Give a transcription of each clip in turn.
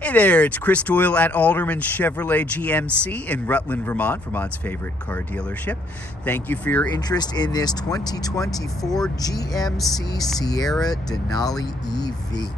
Hey there, it's Chris Doyle at Alderman Chevrolet GMC in Rutland, Vermont, Vermont's favorite car dealership. Thank you for your interest in this 2024 GMC Sierra Denali EV.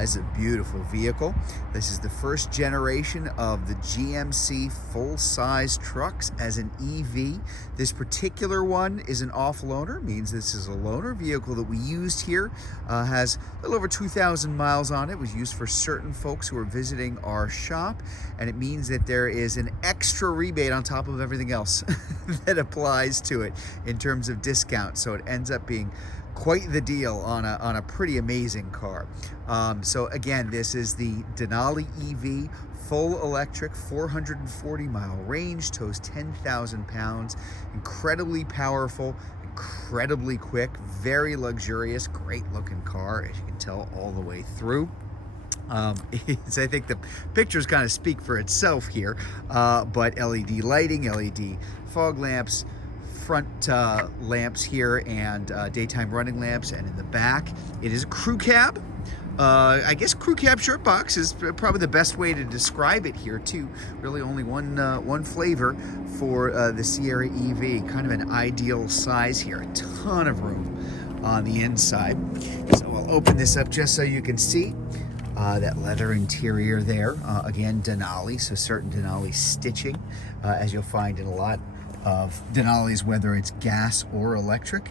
It's a beautiful vehicle. This is the first generation of the GMC full-size trucks as an EV. This particular one is an off-loaner, means this is a loaner vehicle that we used here. Has a little over 2,000 miles on it. It was used for certain folks who are visiting our shop, and it means that there is an extra rebate on top of everything else that applies to it in terms of discount. So it ends up being quite the deal on a pretty amazing car. So again, this is the Denali EV, full electric, 440-mile range, tows 10,000 pounds, incredibly powerful, incredibly quick, very luxurious, great looking car, as you can tell all the way through. I think the pictures kind of speak for itself here, but LED lighting, LED fog lamps, front lamps here, and daytime running lamps, and in the back it is a crew cab. I guess crew cab short box is probably the best way to describe it here too. Really only one flavor for the Sierra EV. Kind of an ideal size here. A ton of room on the inside. So I'll open this up just so you can see that leather interior there. Again, Denali, so certain Denali stitching, as you'll find in a lot of Denali's, whether it's gas or electric.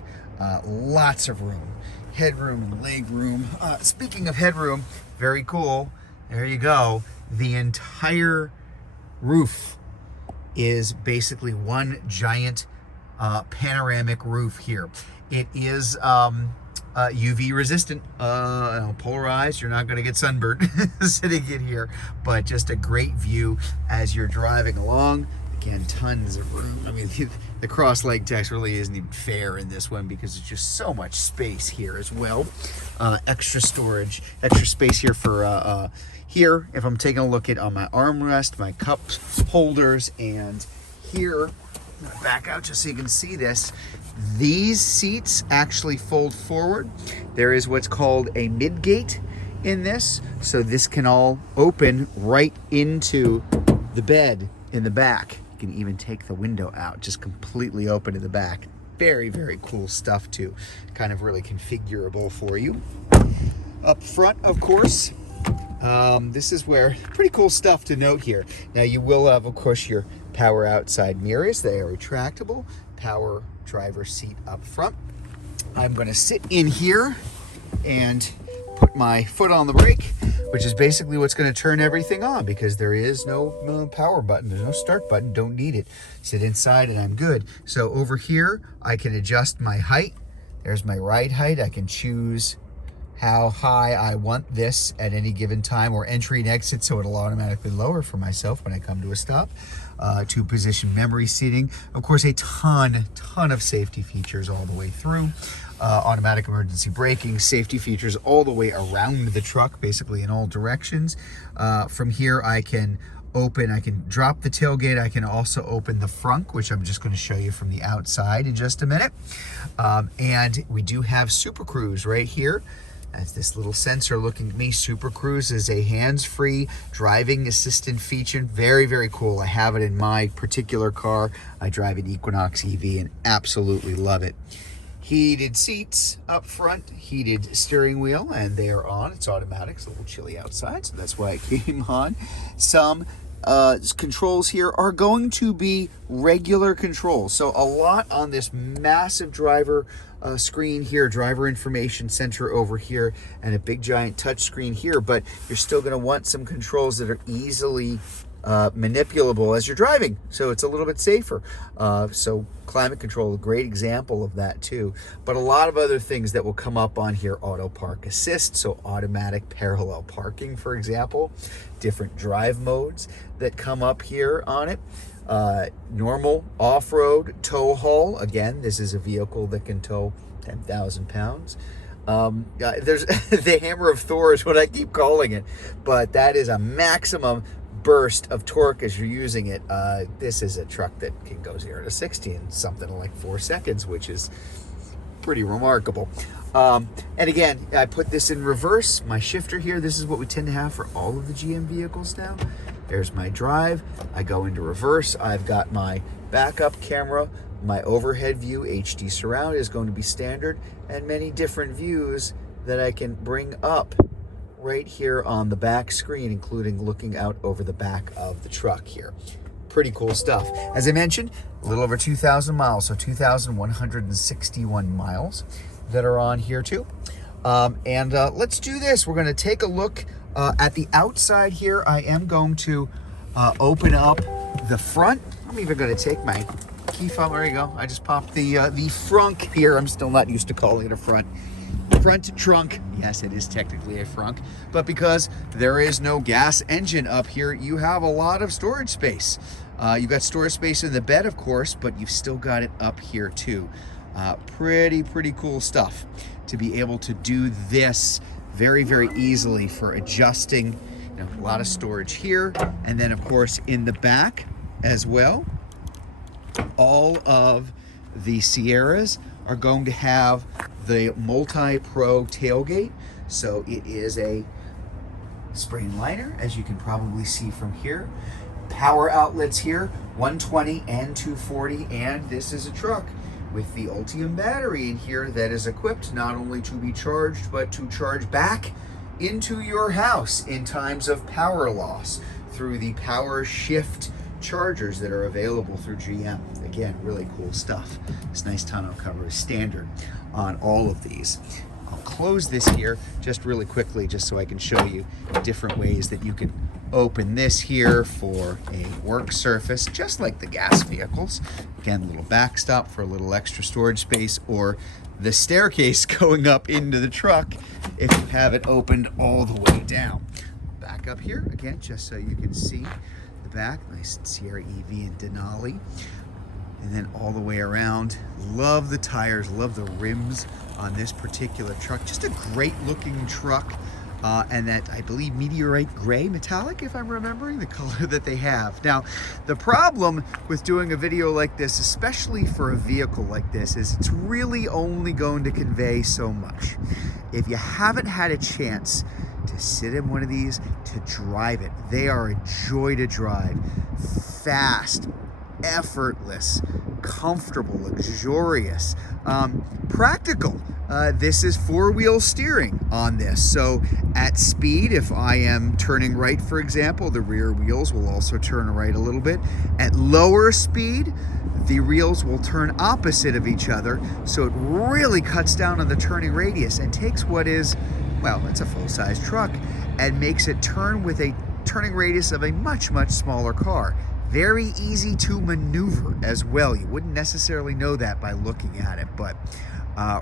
Lots of room, headroom and leg room. Speaking of headroom, very cool. There you go. The entire roof is basically one giant panoramic roof here. It is UV resistant, polarized. You're not going to get sunburned sitting in here, but just a great view as you're driving along. Again, tons of room. I mean, the cross leg text really isn't even fair in this one because it's just so much space here as well. Extra storage, extra space here for here. If I'm taking a look at on my armrest, my cup holders, and here, I'm gonna back out just so you can see this. These seats actually fold forward. There is what's called a mid-gate in this, so this can all open right into the bed in the back. You can even take the window out, just completely open in the back. Very, very cool stuff too. Kind of really configurable for you. Up front, of course, this is where pretty cool stuff to note here. Now you will have, of course, your power outside mirrors. They are retractable. Power driver seat up front. I'm going to sit in here and put my foot on the brake, which is basically what's going to turn everything on because there is no power button. There's no start button. Don't need it. Sit inside and I'm good. So over here, I can adjust my height. There's my ride height. I can choose how high I want this at any given time, or entry and exit, so it'll automatically lower for myself when I come to a stop. Two position memory seating. Of course, a ton of safety features all the way through. Automatic emergency braking, safety features all the way around the truck, basically in all directions. From here, I can drop the tailgate. I can also open the frunk, which I'm just going to show you from the outside in just a minute. And we do have Super Cruise right here. That's this little sensor looking at me. Super Cruise is a hands-free driving assistant feature. Very, very cool. I have it in my particular car. I drive an Equinox EV and absolutely love it. Heated seats up front, heated steering wheel, and they are on. It's automatic. It's a little chilly outside, so that's why it came on. Some controls here are going to be regular controls. So a lot on this massive driver screen here, driver information center over here, and a big giant touch screen here, but you're still going to want some controls that are easily manipulable as you're driving, so it's a little bit safer. So climate control, a great example of that too. But a lot of other things that will come up on here: auto park assist, so automatic parallel parking, for example. Different drive modes that come up here on it. Normal, off-road, tow haul. Again, this is a vehicle that can tow 10,000 pounds. There's the hammer of Thor is what I keep calling it, but that is a maximum burst of torque as you're using it. This is a truck that can go 0 to 60 in something like 4 seconds, which is pretty remarkable. And again, I put this in reverse. My shifter here, this is what we tend to have for all of the GM vehicles now. There's my drive. I go into reverse. I've got my backup camera. My overhead view, HD surround, is going to be standard, and many different views that I can bring up right here on the back screen, including looking out over the back of the truck here. Pretty cool stuff. As I mentioned, a little over 2,000 miles, so 2,161 miles that are on here too. Let's do this. We're going to take a look at the outside here. I am going to open up the front. I'm even going to take my key fob. There you go. I just popped the frunk here. I'm still not used to calling it a front trunk. Yes, it is technically a frunk, but because there is no gas engine up here, you have a lot of storage space. You've got storage space in the bed, of course, but you've still got it up here too. Pretty cool stuff to be able to do this very easily for adjusting. You know, a lot of storage here, and then of course in the back as well. All of the Sierras are going to have the multi-pro tailgate. So it is a spring liner, as you can probably see from here. Power outlets here, 120 and 240, and this is a truck with the Ultium battery in here that is equipped not only to be charged, but to charge back into your house in times of power loss through the power shift chargers that are available through GM. Again, really cool stuff. This nice tonneau cover is standard on all of these. I'll close this here just really quickly, just so I can show you different ways that you can open this here for a work surface, just like the gas vehicles. Again, a little backstop for a little extra storage space, or the staircase going up into the truck if you have it opened all the way down. Back up here, again, just so you can see the back. Nice Sierra EV and Denali. And then all the way around. Love the tires, love the rims on this particular truck. Just a great looking truck. And that, I believe, meteorite gray metallic, if I'm remembering the color that they have. Now, the problem with doing a video like this, especially for a vehicle like this, is it's really only going to convey so much. If you haven't had a chance to sit in one of these, to drive it, they are a joy to drive. Fast, effortless, comfortable, luxurious, practical. This is four-wheel steering on this, so at speed, if I am turning right, for example, the rear wheels will also turn right a little bit. At lower speed, the wheels will turn opposite of each other, so it really cuts down on the turning radius and takes what is, well, it's a full-size truck, and makes it turn with a turning radius of a much smaller car. Very easy to maneuver as well. You wouldn't necessarily know that by looking at it, but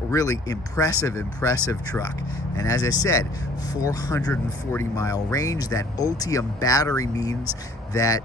really impressive truck. And as I said, 440-mile range. That Ultium battery means that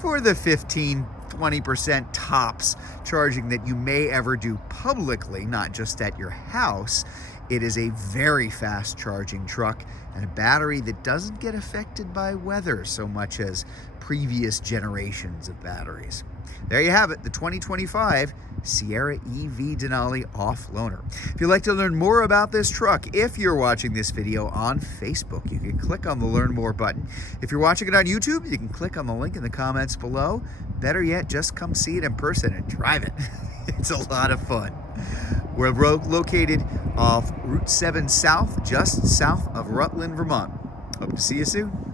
for the 15-20% tops charging that you may ever do publicly, not just at your house, it is a very fast charging truck and a battery that doesn't get affected by weather so much as previous generations of batteries. There you have it, the 2025 Sierra EV Denali off-loaner. If you'd like to learn more about this truck, if you're watching this video on Facebook, you can click on the Learn More button. If you're watching it on YouTube, you can click on the link in the comments below. Better yet, just come see it in person and drive it. It's a lot of fun. We're located off Route 7 South, just south of Rutland, Vermont. Hope to see you soon.